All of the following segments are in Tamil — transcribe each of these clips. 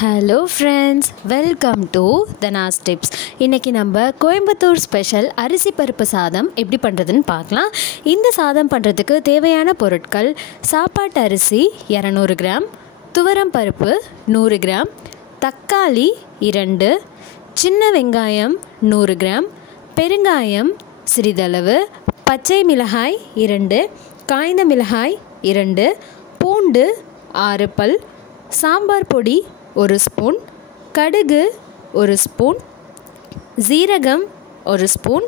Hello friends, welcome to Dhana's tips. இன்றைக்கி நம்ம கோயம்புத்தூர் ஸ்பெஷல் அரிசி பருப்பு சாதம் எப்படி பண்ணுறதுன்னு பார்க்கலாம். இந்த சாதம் பண்ணுறதுக்கு தேவையான பொருட்கள்: சாப்பாட்டு அரிசி 200 கிராம், துவரம் பருப்பு 100 கிராம், தக்காளி 2, சின்ன வெங்காயம் 100 கிராம், பெருங்காயம் சிறிதளவு, பச்சை மிளகாய் 2, காய்ந்த மிளகாய் 2, பூண்டு 6 பல், சாம்பார் பொடி 1 ஸ்பூன், கடுகு 1 ஸ்பூன், சீரகம் 1 ஸ்பூன்,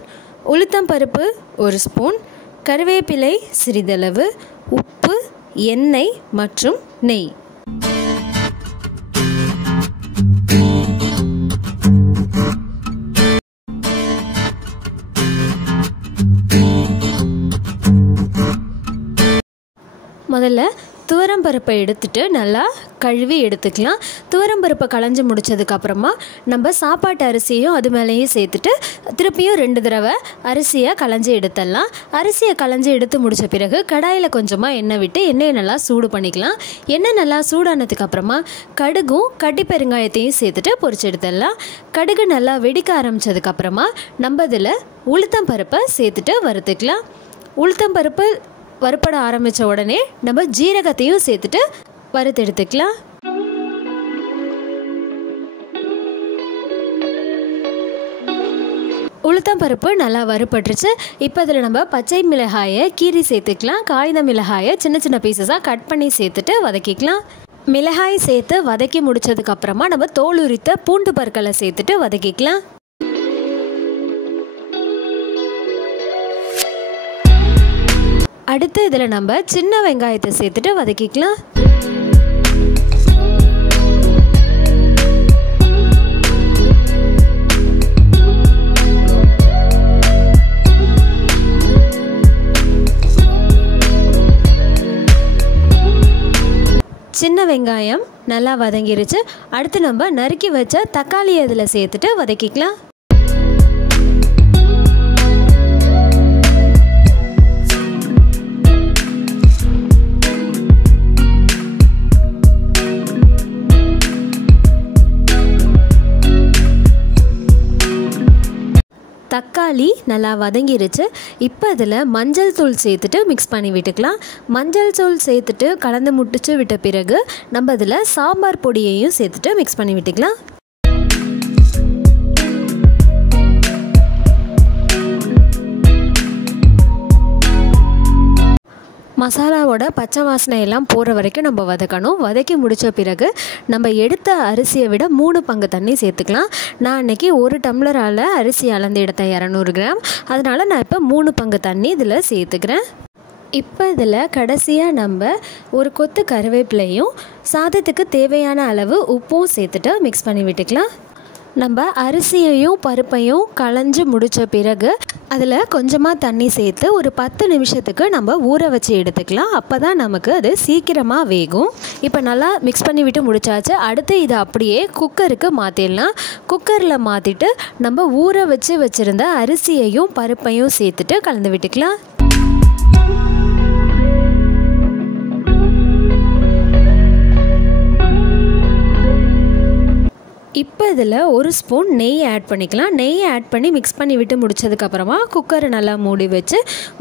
உளுத்தம்பருப்பு 1 ஸ்பூன், கருவேப்பிலை சிறிதளவு, உப்பு, எண்ணெய் மற்றும் நெய். முதல்ல துவரம் பருப்பை எடுத்துகிட்டு நல்லா கழுவி எடுத்துக்கலாம். துவரம் பருப்பை களைஞ்சி முடித்ததுக்கப்புறமா நம்ம சாப்பாட்டு அரிசியும் அது மேலேயே சேர்த்துட்டு திருப்பியும் 2 தடவை அரிசியை களைஞ்சி எடுத்துடலாம். அரிசியை களைஞ்சி எடுத்து முடித்த பிறகு கடாயில் கொஞ்சமாக எண்ணெய் விட்டு எண்ணெயை நல்லா சூடு பண்ணிக்கலாம். எண்ணெய் நல்லா சூடானதுக்கப்புறமா கடுகும் கட்டி பெருங்காயத்தையும் சேர்த்துட்டு பொரிச்சு எடுத்துடலாம். கடுகு நல்லா வெடிக்க ஆரம்பித்ததுக்கப்புறமா நம்ம இதில் உளுத்தம் பருப்பை சேர்த்துட்டு வறுத்துக்கலாம். உளுத்தம் பருப்பு வறுப்பட ஆரம்பித்த உடனே நம்ம ஜீரகத்தையும் சேர்த்துட்டு வறுத்து எடுத்துக்கலாம். உளுத்தம் பருப்பு நல்லா வறுப்பட்டுருச்சு. இப்போ இதில் நம்ம பச்சை மிளகாயை கீரி சேர்த்துக்கலாம். காய்ந்த மிளகாயை சின்ன சின்ன பீசஸாக கட் பண்ணி சேர்த்துட்டு வதக்கிக்கலாம். மிளகாய் சேர்த்து வதக்கி முடித்ததுக்கப்புறமா நம்ம தோல் உரித்த பூண்டு பற்களை சேர்த்துட்டு வதக்கிக்கலாம். அடுத்து இதில் நம்ம சின்ன வெங்காயத்தை சேர்த்துட்டு வதக்கிக்கலாம். சின்ன வெங்காயம் நல்லா வதங்கிருச்சு. அடுத்து நம்ம நறுக்கி வச்ச தக்காளியை இதில் சேர்த்துட்டு வதக்கிக்கலாம். தக்காளி நல்லா வதங்கிருச்சு. இப்போ இதில் மஞ்சள் தூள் சேர்த்துட்டு மிக்ஸ் பண்ணி விட்டுக்கலாம். மஞ்சள் தூள் சேர்த்துட்டு கலந்து முடிச்சு விட்ட பிறகு நம்ம இதில் சாம்பார் பொடியையும் சேர்த்துட்டு மிக்ஸ் பண்ணி விட்டுக்கலாம். மசாலாவோட பச்சை வாசனை எல்லாம் போகிற வரைக்கும் நம்ம வதக்கணும். வதக்கி முடித்த பிறகு நம்ம எடுத்த அரிசியை விட 3 பங்கு தண்ணி சேர்த்துக்கலாம். நான் அன்றைக்கி 1 டம்ளரால் அரிசி அளந்து எடுத்தேன் 200 கிராம். அதனால் நான் இப்போ 3 பங்கு தண்ணி இதில் சேர்த்துக்கிறேன். இப்போ இதில் கடைசியாக நம்ம ஒரு கொத்து கருவேப்பிலையும் சாதத்துக்கு தேவையான அளவு உப்பும் சேர்த்துட்டு மிக்ஸ் பண்ணி விட்டுக்கலாம். நம்ம அரிசியையும் பருப்பையும் களைஞ்சி முடித்த பிறகு அதில் கொஞ்சமாக தண்ணி சேர்த்து ஒரு 10 நிமிஷத்துக்கு நம்ம ஊற வச்சு எடுத்துக்கலாம். அப்போ தான் நமக்கு அது சீக்கிரமாக வேகும். இப்போ நல்லா மிக்ஸ் பண்ணி விட்டு முடிச்சாச்சு. அடுத்து இதை அப்படியே குக்கருக்கு மாற்றிடலாம். குக்கரில் மாற்றிட்டு நம்ம ஊற வச்சு வச்சுருந்த அரிசியையும் பருப்பையும் சேர்த்துட்டு கலந்து விட்டுக்கலாம். இப்போ இதில் 1 ஸ்பூன் நெய் ஆட் பண்ணிக்கலாம். நெய் ஆட் பண்ணி மிக்ஸ் பண்ணி விட்டு முடித்ததுக்கப்புறமா குக்கரை நல்லா மூடி வச்சு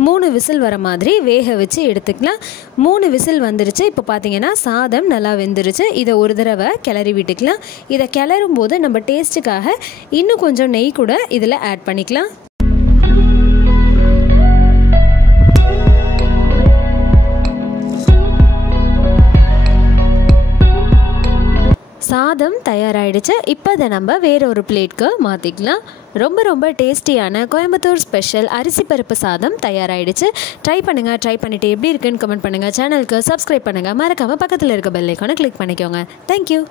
3 விசில் வர மாதிரி வேக வச்சு எடுத்துக்கலாம். 3 விசில் வந்துருச்சு. இப்போ பார்த்திங்கன்னா சாதம் நல்லா வெந்துருச்சு. இதை ஒரு தடவை கிளறி விட்டுக்கலாம். இதை கிளறும் போது நம்ம டேஸ்ட்டுக்காக இன்னும் கொஞ்சம் நெய் கூட இதில் ஆட் பண்ணிக்கலாம். சாதம் தயாராகிடுச்சு. இப்போ அதை நம்ம வேறொரு பிளேட்க்கு மாற்றிக்கலாம். ரொம்ப டேஸ்டியான கோயம்புத்தூர் ஸ்பெஷல் அரிசி பருப்பு சாதம் தயாராகிடுச்சு. ட்ரை பண்ணுங்கள். ட்ரை பண்ணிவிட்டு எப்படி இருக்குன்னு கமெண்ட் பண்ணுங்கள். சேனலுக்கு சப்ஸ்கிரைப் பண்ணுங்கள். மறக்காமல் பக்கத்தில் இருக்க பெல் ஐக்கானை கிளிக் பண்ணிக்கோங்க. தேங்க்யூ.